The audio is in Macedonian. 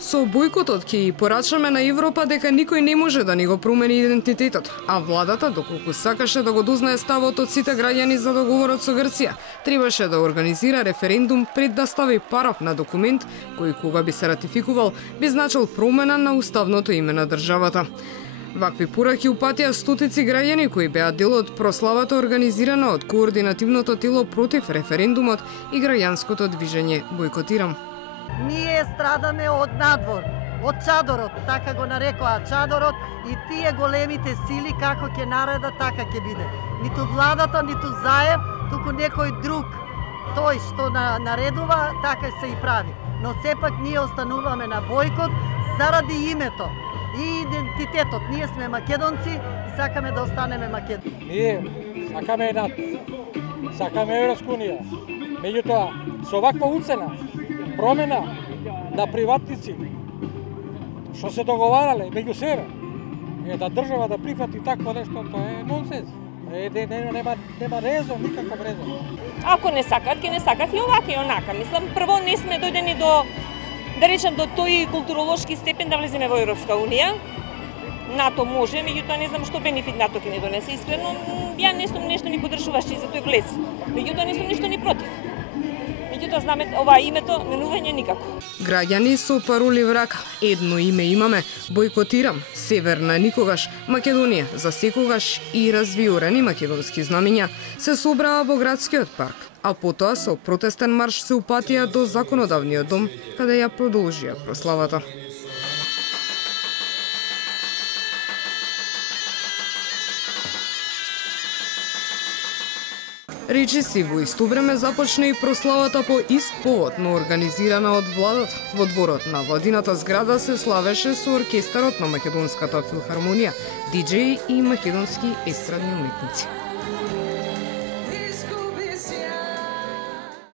Со бојкотот ќе порачаме на Европа дека никој не може да ни го промени идентитетот, а владата, доколку сакаше да го дознае ставот од сите граѓани за договорот со Грција, требаше да организира референдум пред да стави параф на документ кој кога би се ратификувал би значил промена на уставното име на државата. Вакви пораки упатија стотици граѓани кои беа дел од прославата организирана од координативното тело против референдумот и граѓанското движење Бојкотирам. Ние страдаме од надвор, од чадорот, така го нарекоа чадорот, и тие големите сили како ќе наредат, така ќе биде. Ниту владата, ниту Заев, туку некој друг. Тој што наредува, така се и прави. Но сепак ние остануваме на бојкот заради името и идентитетот. Ние сме македонци и сакаме да останеме македонци. Ние сакаме НАТО, сакаме Европска унија. Меѓутоа, со ваква уцена, промена на приватници, што се договарале меѓу себе, да држава да прифати такво нешто, тоа е нонсенс. Нема резон, никаков резон. Ако не сакат, ќе не сакат и овака и онака. Мислам, прво не сме дојдени до, да речем, до тој културолошки степен да влеземе во Европска унија. НАТО може, меѓутоа не знам што бенефит НАТО ќе ни донесе. Искрено, ја нешто ни поддржуваше и за тој влез. Меѓутоа не сум ништо ни против. Меѓутоа знаме ова името, менување никако. Граѓани со пароли в рака, едно име имаме, Бојкотирам, Северна никогаш, Македонија за секогаш и развиорени македонски знамиња се собраа во градскиот парк, а потоа со протестен марш се упатија до законодавниот дом, каде ја продолжија прославата. Речиси во исто време започна и прославата по ист повод, но организирана од владата. Во дворот на владината зграда се славеше со оркестарот на Македонската филхармонија, диџеи и македонски естрадни уметници.